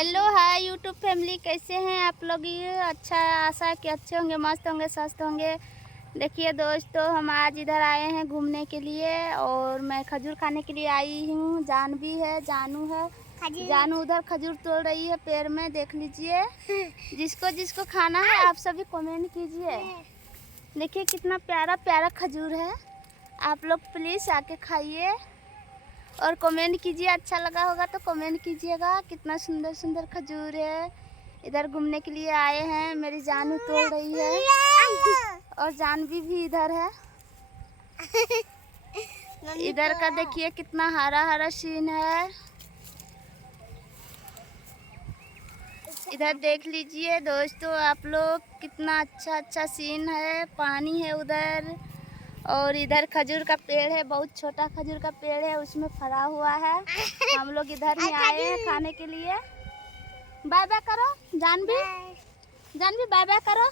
Hello hi YouTube family, कैसे हैं आप लोग? ये अच्छा आशा है कि अच्छे होंगे, मस्त होंगे, स्वस्थ होंगे। देखिए दोस्तों, हम आज इधर आए हैं घूमने के लिए और मैं खजूर खाने के लिए आई हूँ। जानवी है, जानू है। जानू उधर खजूर तोड़ रही है पेड़ में, देख लीजिए। जिसको जिसको खाना है आप सभी कमेंट कीजिए। देखिए कितना प्यारा प्यारा खजूर है। आप लोग प्लीज़ आके खाइए और कमेंट कीजिए। अच्छा लगा होगा तो कमेंट कीजिएगा। कितना सुंदर सुंदर खजूर है। इधर घूमने के लिए आए हैं। मेरी जानू तोड़ रही है और जानवी भी इधर है। इधर का देखिए कितना हरा हरा सीन है। इधर देख लीजिए दोस्तों आप लोग, कितना अच्छा अच्छा सीन है। पानी है उधर और इधर खजूर का पेड़ है, बहुत छोटा खजूर का पेड़ है, उसमें फरा हुआ है। हम लोग इधर ही आए हैं खाने के लिए। बाय बाय करो जानवी, जानवी बाय बाय करो,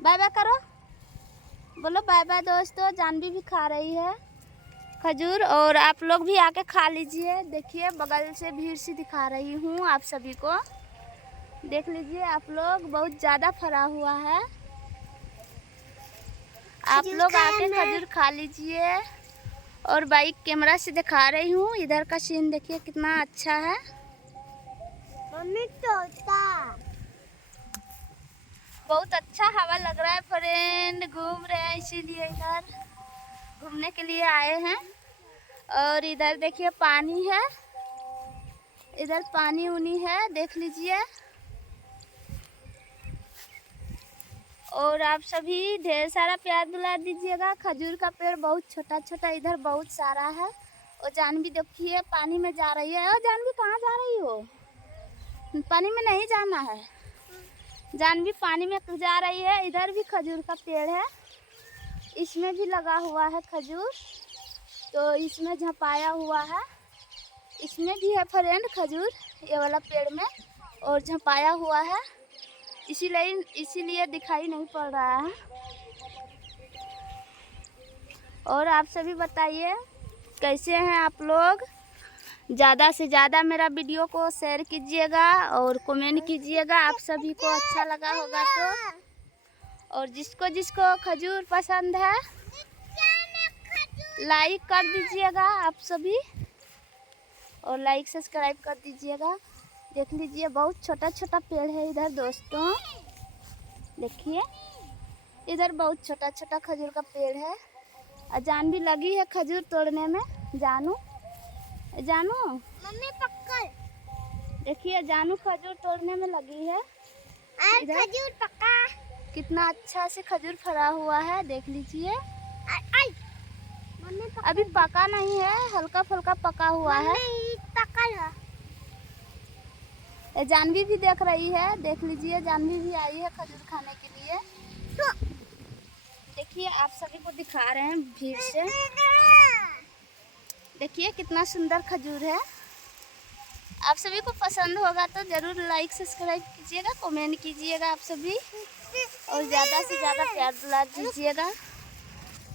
बाय बाय करो, बोलो बाय बाय दोस्तों। जानवी भी खा रही है खजूर और आप लोग भी आके खा लीजिए। देखिए बगल से भीड़ सी दिखा रही हूँ आप सभी को, देख लीजिए आप लोग, बहुत ज़्यादा फरा हुआ है। आप लोग आके खजूर खा लीजिए। और बाइक कैमरा से दिखा रही हूँ। इधर का सीन देखिए कितना अच्छा है। मम्मी तोता बहुत अच्छा हवा लग रहा है फ्रेंड, घूम रहे हैं इसीलिए इधर घूमने के लिए आए हैं। और इधर देखिए पानी है, इधर पानी उनी है, देख लीजिए। और आप सभी ढेर सारा प्यार दुलार दीजिएगा। खजूर का पेड़ बहुत छोटा छोटा इधर बहुत सारा है। और जानवी देखिए पानी में जा रही है। और जानवी कहाँ जा रही हो? पानी में नहीं जाना है। जानवी पानी में जा रही है। इधर भी खजूर का पेड़ है, इसमें भी लगा हुआ है खजूर, तो इसमें झपाया हुआ है। इसमें भी है फ्रेंड खजूर, ये वाला पेड़ में, और झपाया हुआ है, इसीलिए दिखाई नहीं पड़ रहा है। और आप सभी बताइए कैसे हैं आप लोग? ज़्यादा से ज़्यादा मेरा वीडियो को शेयर कीजिएगा और कमेंट कीजिएगा। आप सभी को अच्छा लगा होगा तो। और जिसको जिसको खजूर पसंद है लाइक कर दीजिएगा आप सभी, और लाइक सब्सक्राइब कर दीजिएगा। देख लीजिए बहुत छोटा छोटा पेड़ है इधर दोस्तों, देखिए इधर बहुत छोटा छोटा खजूर का पेड़ है। और जानवी लगी है खजूर तोड़ने में। जानू, जानू मम्मी पकड़, देखिए जानू खजूर तोड़ने में लगी है। इधर खजूर पका, कितना अच्छा से खजूर फरा हुआ है, देख लीजिए। मम्मी अभी पका नहीं है, हल्का फुल्का पका हुआ है। जानवी भी देख रही है, देख लीजिए जानवी भी आई है खजूर खाने के लिए। देखिए आप सभी को दिखा रहे हैं भीड़ से। देखिए कितना सुंदर खजूर है। आप सभी को पसंद होगा तो ज़रूर लाइक सब्सक्राइब कीजिएगा, कमेंट कीजिएगा आप सभी, और ज़्यादा से ज़्यादा प्यार दुलार दीजिएगा।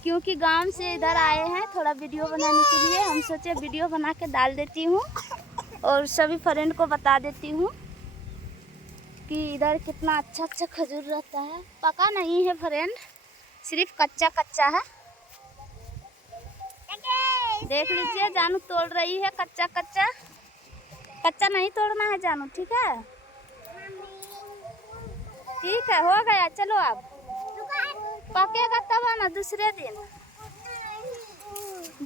क्योंकि गांव से इधर आए हैं थोड़ा वीडियो बनाने के लिए, हम सोचे वीडियो बना के डाल देती हूँ और सभी फ्रेंड को बता देती हूँ कि इधर कितना अच्छा अच्छा खजूर रहता है। पका नहीं है फ्रेंड, सिर्फ कच्चा कच्चा है। देख लीजिए जानू तोड़ रही है कच्चा कच्चा। कच्चा नहीं तोड़ना है जानू, ठीक है? ठीक है, हो गया, चलो अब पकेगा तब है ना दूसरे दिन।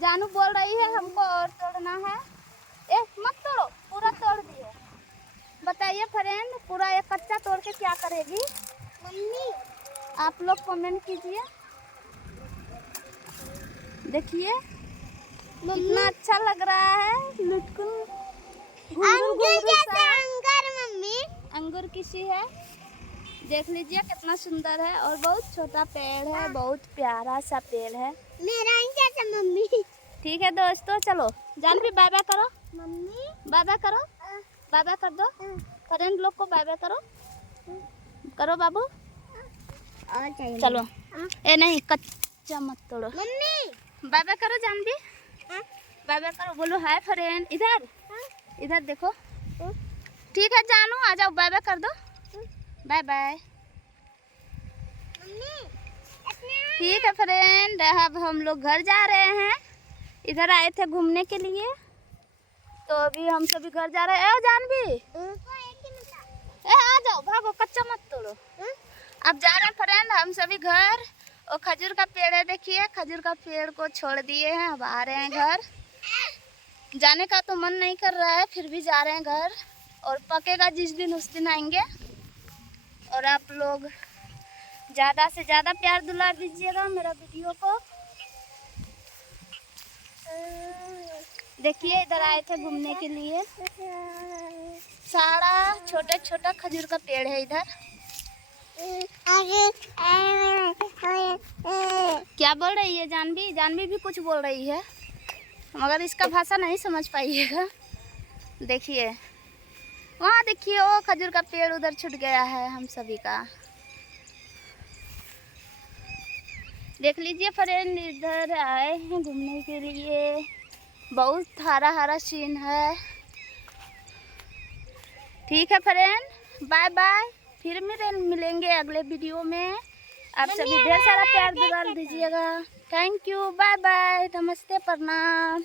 जानू बोल रही है हमको और तोड़ना है। मत तोड़ो, पूरा तोड़ दिए। बताइए फ्रेंड, पूरा एक कच्चा तोड़ के क्या करेगी मम्मी? आप लोग कमेंट कीजिए। देखिए कितना अच्छा लग रहा है, लुटकुन अंगर मम्मी, अंगूर किसी है, देख लीजिए कितना सुंदर है। और बहुत छोटा पेड़ है, बहुत प्यारा सा पेड़ है मेरा जैसा मम्मी। ठीक है दोस्तों, चलो जानवी बाय बाय करो। मम्मी बाय बाय करो, बाय बाय कर दो फ्रेंड लोग को, बाय बाय करो, करो बाबू। और चाहिए चलो ए नहीं कच्चा मत तोड़ो। मम्मी बाय बाय करो जानवी, बाय बाय करो, बोलो हाय फ्रेंड। इधर इधर देखो, ठीक है जानू, आ जाओ, बाय बाय कर दो, बाय बाय। ठीक है फ्रेंड, अब हम लोग घर जा रहे हैं। इधर आए थे घूमने के लिए, तो अभी हम सभी घर जा रहे हैं। जानवी, आ जाओ, भागो, कच्चा मत तोड़ो। अब जा रहे हैं फ्रेंड हम सभी घर। और खजूर का पेड़ है, देखिए खजूर का पेड़ को छोड़ दिए हैं, अब आ रहे हैं घर। जाने का तो मन नहीं कर रहा है, फिर भी जा रहे हैं घर। और पकेगा जिस दिन उस दिन आएंगे। और आप लोग ज़्यादा से ज़्यादा प्यार दुलार दीजिएगा मेरा वीडियो को। देखिए इधर आए थे घूमने के लिए। सारा छोटा छोटा खजूर का पेड़ है इधर। क्या बोल रही है जानवी? जानवी भी कुछ बोल रही है, मगर इसका भाषा नहीं समझ पाइएगा। देखिए वहाँ देखिए, वो खजूर का पेड़ उधर छूट गया है हम सभी का। देख लीजिए फ्रेंड, इधर आए हैं घूमने के लिए। बहुत हरा हरा सीन है। ठीक है फ्रेंड, बाय बाय, फिर मिलेंगे अगले वीडियो में। आप सभी ढेर सारा प्यार दुलार दीजिएगा। थैंक यू, बाय बाय, नमस्ते, प्रणाम।